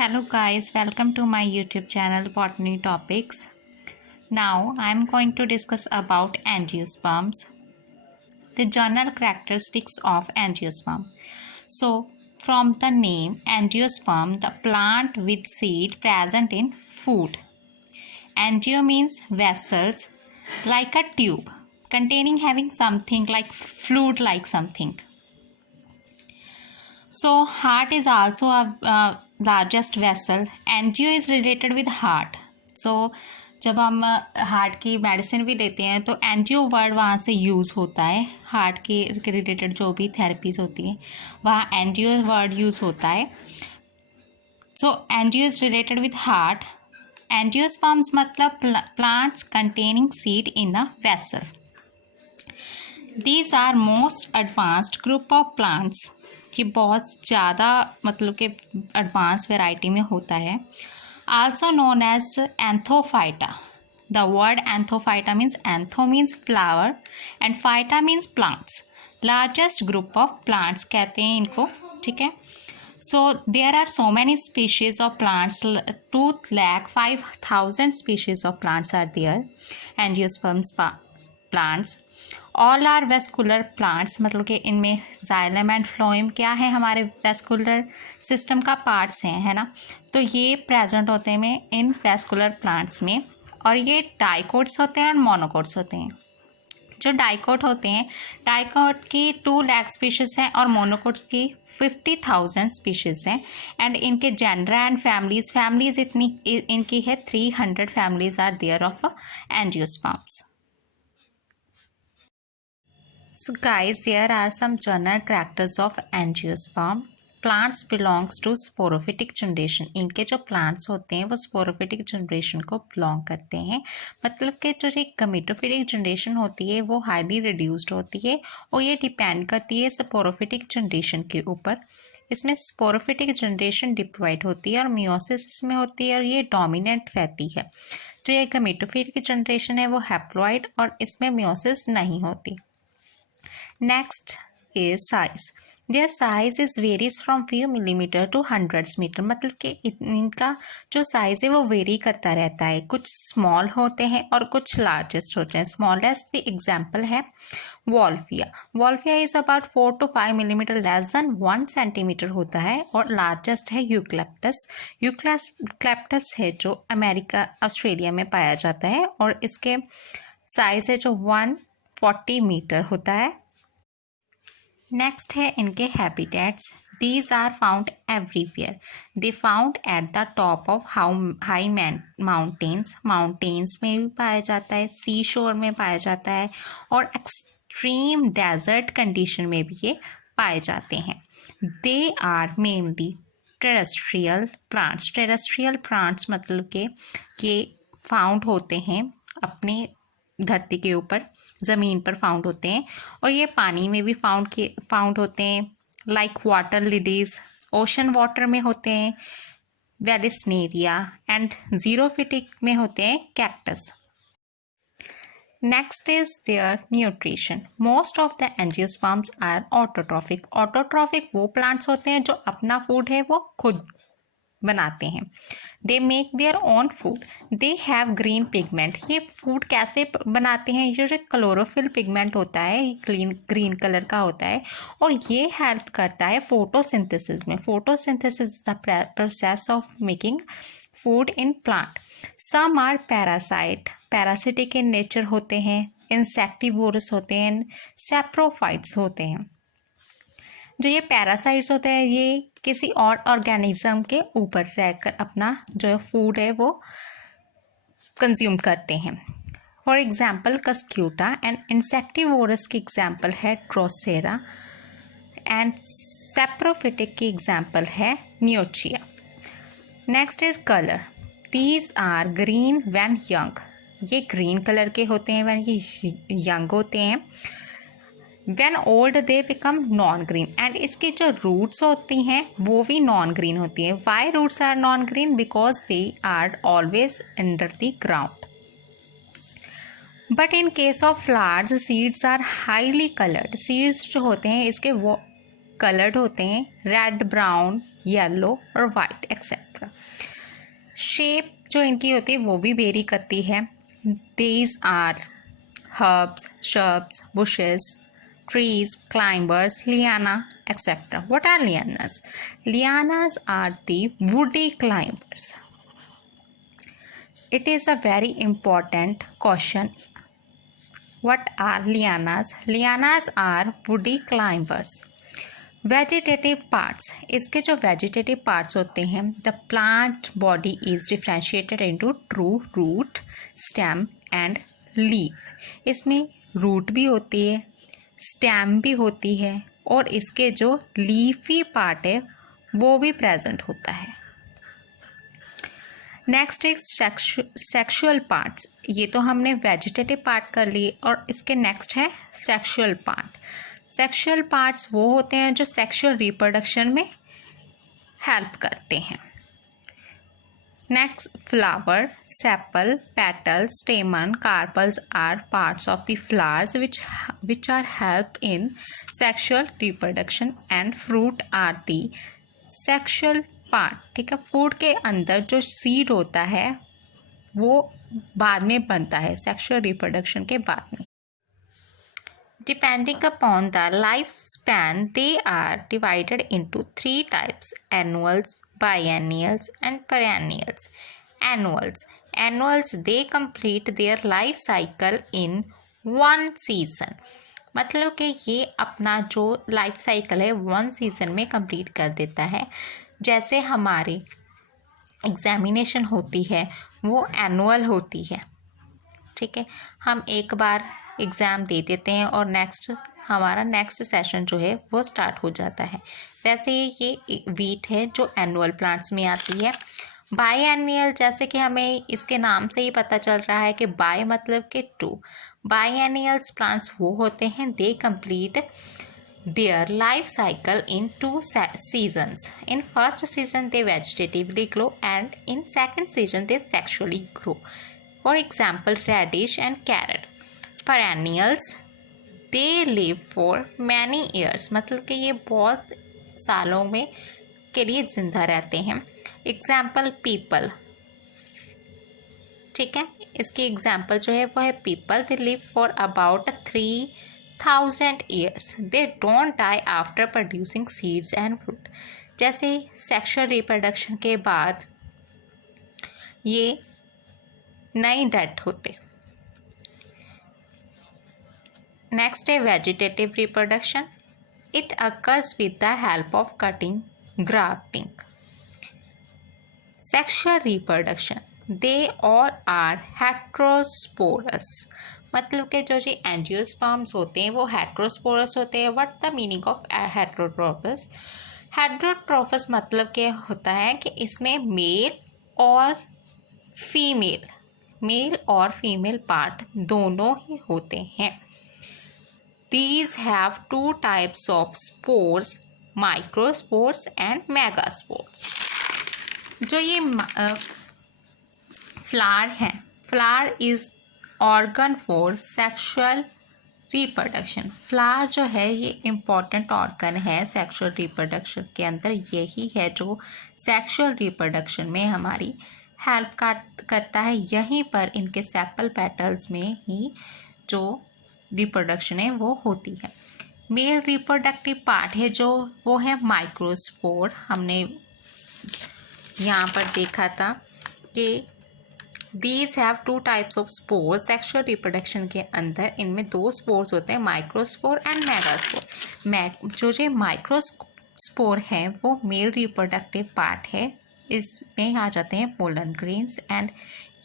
Hello guys, welcome to my YouTube channel Botany Topics. Now I am going to discuss about angiosperms, the general characteristics of angiosperm. So from the name angiosperm, the plant with seed present in food. Angio means vessels like a tube containing having something like fluid like something. So heart is also a largest vessel. Angio is related with heart. So जब हम heart की medicine भी लेते हैं तो angio word वहाँ से use होता है. हार्ट के रिलेटेड जो भी थेरेपीज़ होती हैं वहाँ एंजियो वर्ड यूज़ होता है. So angio is related with heart. Angiosperms मतलब plants containing seed in a vessel. These are most advanced group of plants. ये बहुत ज़्यादा मतलब कि एडवांस वेराइटी में होता है. Also known as anthophyta. The word anthophyta means antho means flower and phyta means plants. Largest group of plants कहते हैं इनको. ठीक है. So there are so many species of plants. 2,05,000 species of plants are there. Angiosperms plants. All are vascular plants मतलब कि इनमें xylem and phloem क्या है हमारे वेस्कुलर सिस्टम का पार्ट्स हैं, है ना. तो ये प्रेजेंट होते हैं इन वेस्कुलर प्लांट्स में. और ये डाइकोट्स होते हैं और मोनोकोट्स होते हैं. जो डाइकोट होते हैं, डाइकोट की 2 लाख स्पीशीज़ हैं और मोनोकोट्स की 50,000 स्पीशीज़ हैं. एंड इनके जेंडर एंड फैमिलीज़ इतनी इनकी है 300 families are there of angiosperms. So guys, there are some general characters of angiosperm. Plants belongs to sporophytic generation. इनके जो plants होते हैं वो sporophytic generation को belong करते हैं. मतलब कि जो एक gametophytic generation होती है वो highly reduced होती है और ये depend करती है sporophytic generation के ऊपर. इसमें sporophytic generation diploid होती है और meiosis इसमें होती है और ये dominant रहती है. जो ये gametophytic generation है वो haploid और इसमें meiosis नहीं होती. Next is size. Their size is varies from few millimeter to hundreds meter. मतलब कि इनका जो साइज़ है वो वेरी करता रहता है. कुछ स्मॉल होते हैं और कुछ लार्जेस्ट होते हैं. स्मॉलेस्ट एग्जाम्पल है Wolffia. Wolffia is about 4 to 5 millimeter less than 1 centimetre होता है. और लार्जेस्ट है यूक्लिप्टस. यूक्लिप्टस है जो अमेरिका ऑस्ट्रेलिया में पाया जाता है और इसके साइज़ है जो 140 मीटर होता है. नेक्स्ट है इनके habitats. These are found everywhere. They found at the top of high mountains. Mountains में भी पाया जाता है, सी शोर में पाया जाता है और एक्सट्रीम डेजर्ट कंडीशन में भी ये पाए जाते हैं. They are mainly terrestrial plants. Terrestrial plants मतलब कि ये फाउंड होते हैं अपनी धरती के ऊपर, ज़मीन पर फाउंड होते हैं. और ये पानी में भी फाउंड होते हैं. Like water lilies ocean water में होते हैं, वेलिस्नेरिया एंड जीरोफिटिक में होते हैं cactus. Next is their nutrition. Most of the angiosperms are autotrophic. Autotrophic वो प्लांट्स होते हैं जो अपना फूड है वो खुद बनाते हैं. They make their own food. They have green pigment. ये फूड कैसे बनाते हैं? ये जो क्लोरोफिल पिगमेंट होता है ये ग्रीन कलर का होता है और ये हेल्प करता है फोटोसिंथेसिस में. Photosynthesis is the process of making food in plant. Some are parasite. Parasitic in nature होते हैं, इंसेक्टिवोरस होते हैं, सैप्रोफाइट्स होते हैं. जो ये पैरासाइट्स होते हैं ये किसी और ऑर्गेनिज्म के ऊपर रहकर अपना जो फूड है वो कंज्यूम करते हैं. For example cuscuta. And insectivorous की एग्जांपल है ड्रोसेरा एंड सैप्रोफिटिक की एग्जांपल है neottia. Next is colour. These are green when young. ये ग्रीन कलर के होते हैं व्हेन ये यंग होते हैं. When old they become non green. And इसकी जो रूट्स होती हैं वो भी नॉन ग्रीन होती हैं. Why roots are non green? Because they are always under the ground. But in case of flowers seeds are highly coloured. Seeds जो होते हैं इसके वो कलर्ड होते हैं रेड, ब्राउन, येलो और वाइट एक्सेप्ट. एक्सेट्रा। शेप जो इनकी होती है वो भी वेरी करती है। These are herbs, shrubs, bushes, trees, climbers, liana, etc. What are lianas? Lianas are the woody climbers. It is a very important question. What are lianas? Lianas are woody climbers. Vegetative parts, इसके जो vegetative parts होते हैं, the plant body is differentiated into true root, stem and leaf. इसमें root भी होती है, stem भी होती है और इसके जो लीफी पार्ट है वो भी प्रेजेंट होता है। Next is sexual parts. ये तो हमने वेजिटेटिव पार्ट कर लिए और इसके नेक्स्ट है सेक्सुअल पार्ट। सेक्सुअल पार्ट्स वो होते हैं जो सेक्सुअल रिप्रोडक्शन में हेल्प करते हैं। Next, flower, sepal, petal, stamen, carpels are parts of the flowers which are help in sexual reproduction and fruit are the sexual part. ठीक है, फ्रूट के अंदर जो सीड होता है वो बाद में बनता है, सेक्सुअल रिप्रोडक्शन के बाद में। Depending upon the lifespan, they are divided into 3 types: annuals, biennials, and perennials. Annuals, they complete their life cycle in 1 season. मतलब कि ये अपना जो लाइफ साइकिल है 1 सीजन में कंप्लीट कर देता है। जैसे हमारी एग्जामिनेशन होती है वो एनुअल होती है। ठीक है, हम एक बार एग्ज़ाम दे देते हैं और हमारा नेक्स्ट सेशन जो है वो स्टार्ट हो जाता है। वैसे ये वीट है जो एनुअल प्लांट्स में आती है। बाई एनियल, जैसे कि हमें इसके नाम से ही पता चल रहा है कि बाई मतलब कि 2। बाई एनियल्स प्लांट्स वो होते हैं they complete their life cycle in 2 seasons. In first season they vegetatively grow and in second season they sexually grow. For example, radish and carrot. Perennials, they live for many years. मतलब कि ये बहुत सालों में के लिए जिंदा रहते हैं। Example, people. ठीक है, इसकी एग्जाम्पल जो है वो है people. They live for about 3000 years. They don't die after producing seeds and fruit. जैसे सेक्सुअल रिप्रोडक्शन के बाद ये नहीं डेड होते। नेक्स्ट है vegetative reproduction. It occurs with the help of cutting, grafting. Sexual reproduction, they all are heterosporous. मतलब कि जो जी एंजियोस्पर्म्स होते हैं वो हेट्रोस्पोरस होते हैं। What the meaning of heterotrophous? Heterotrophous मतलब क्या होता है कि इसमें मेल और फीमेल पार्ट दोनों ही होते हैं। These have 2 types of spores, microspores and megaspores. जो ये फ्लावर है, flower is organ for sexual reproduction. Flower जो है ये इम्पॉर्टेंट ऑर्गन है सेक्सुअल रिप्रोडक्शन के अंदर। यही है जो सेक्सुअल रिप्रोडक्शन में हमारी हेल्प करता है। यहीं पर इनके सेपल पेटल्स में ही जो रिप्रोडक्शन है वो होती है। मेल रिप्रोडक्टिव पार्ट है जो वो है माइक्रोस्पोर। हमने यहाँ पर देखा था कि these have 2 types of spores. Sexual reproduction के अंदर इनमें 2 स्पोर्स होते हैं, माइक्रोस्पोर एंड मेगास्पोर। जो माइक्रोस्पोर है वो मेल रिप्रोडक्टिव पार्ट है। इसमें आ जाते हैं पोलन ग्रेन्स एंड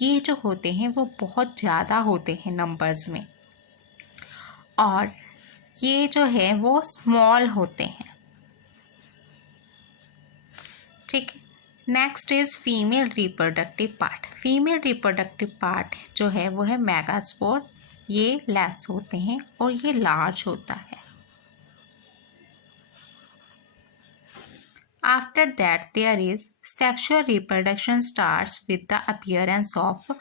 ये जो होते हैं वो बहुत ज़्यादा होते हैं नंबर्स में और ये जो है वो स्मॉल होते हैं। ठीक है, next is female reproductive part. Female reproductive part जो है वो है मेगास्पोर। ये लेस होते हैं और ये लार्ज होता है। After that there is sexual reproduction starts with the appearance of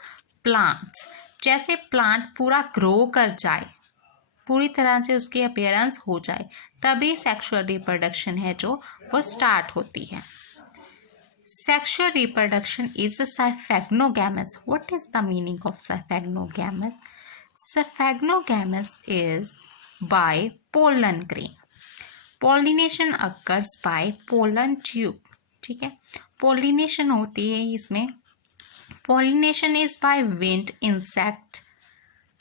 plants. जैसे प्लांट पूरा ग्रो कर जाए, पूरी तरह से उसकी अपीयरेंस हो जाए, तभी सेक्सुअल रिप्रोडक्शन है जो वो स्टार्ट होती है। Sexual reproduction is a syphagnogamous. What is the meaning of syphagnogamous? Syphagnogamous is by pollen grain. Pollination occurs by pollen tube. ठीक है, pollination होती है इसमें. Pollination is by wind, insect,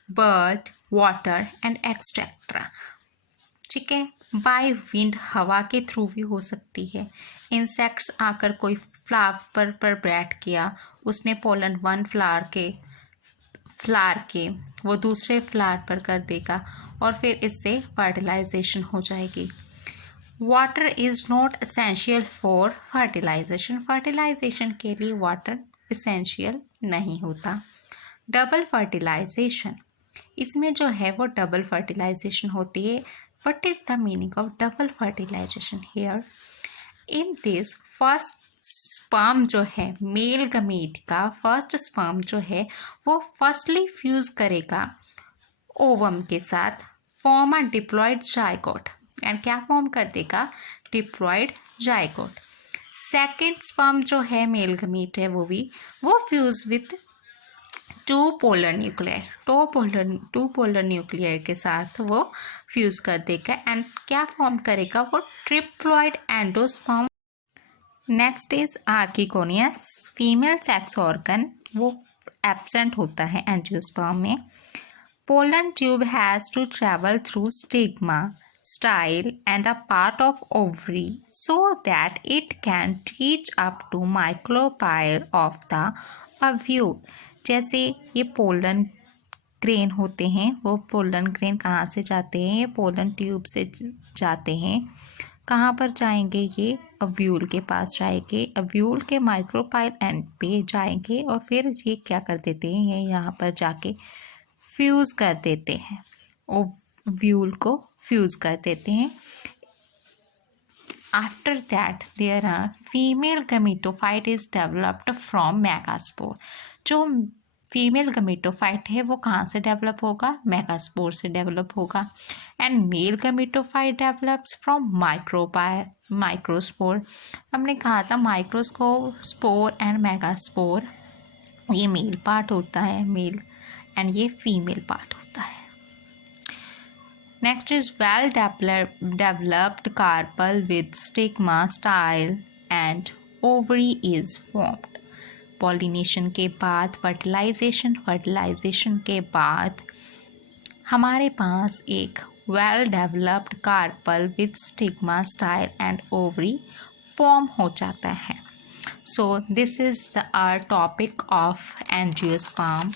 bird, water and etc. ठीक है, by wind हवा के through भी हो सकती है. इंसेक्ट्स आकर कोई फ्लावर पर बैठ किया, उसने पोलन वन फ्लावर के वो दूसरे फ्लावर पर कर देगा और फिर इससे फर्टिलाइजेशन हो जाएगी. Water is not essential for fertilization. Fertilization के लिए वाटर एसेंशियल नहीं होता. डबल फर्टिलाइजेशन, इसमें जो है वो डबल फर्टिलाइजेशन होती है. What is the meaning of double fertilization here? In this, first sperm जो है मेल गमीट का फर्स्ट स्पर्म जो है वो फर्स्टली फ्यूज करेगा ओवम के साथ, form a diploid zygote. And क्या फॉर्म कर देगा? Diploid zygote. सेकेंड स्पर्म जो है मेल गमीट है वो fuse with two polar nuclear के साथ वो फ्यूज कर देगा एंड क्या फॉर्म करेगा? वो triploid endosperm. Next is archegonium. Female sex organ वो एब्सेंट होता है एंजियोस्पर्म में. Pollen tube has to travel through stigma, style and a part of ovary so that it can reach up to micropyle of the ovule. जैसे ये pollen grain होते हैं, वो pollen grain कहाँ से जाते हैं? ये पोलन ट्यूब से जाते हैं. कहाँ पर जाएंगे? ये ओव्यूल के पास जाएंगे, ओव्यूल के माइक्रोपाइल एंड पे जाएंगे और फिर ये क्या कर देते हैं? ये यहाँ पर जाके फ्यूज़ कर देते हैं, ओव्यूल को फ्यूज़ कर देते हैं. After that, there are female gametophyte is developed from megaspore. जो फीमेल गमीटोफाइट है वो कहाँ से डेवलप होगा? मेगास्पोर से डेवलप होगा. And male gametophyte develops from microspore. हमने कहा था माइक्रोस्पोर एंड मेगास्पोर, ये मेल पार्ट होता है मेल एंड ये फीमेल पार्ट होता है. Next is well developed carpel with stigma, style and ovary is formed. Pollination के बाद फर्टिलाइजेशन के बाद हमारे पास एक well developed carpel with stigma, style and ovary form हो जाता है. So this is our topic of angiosperm.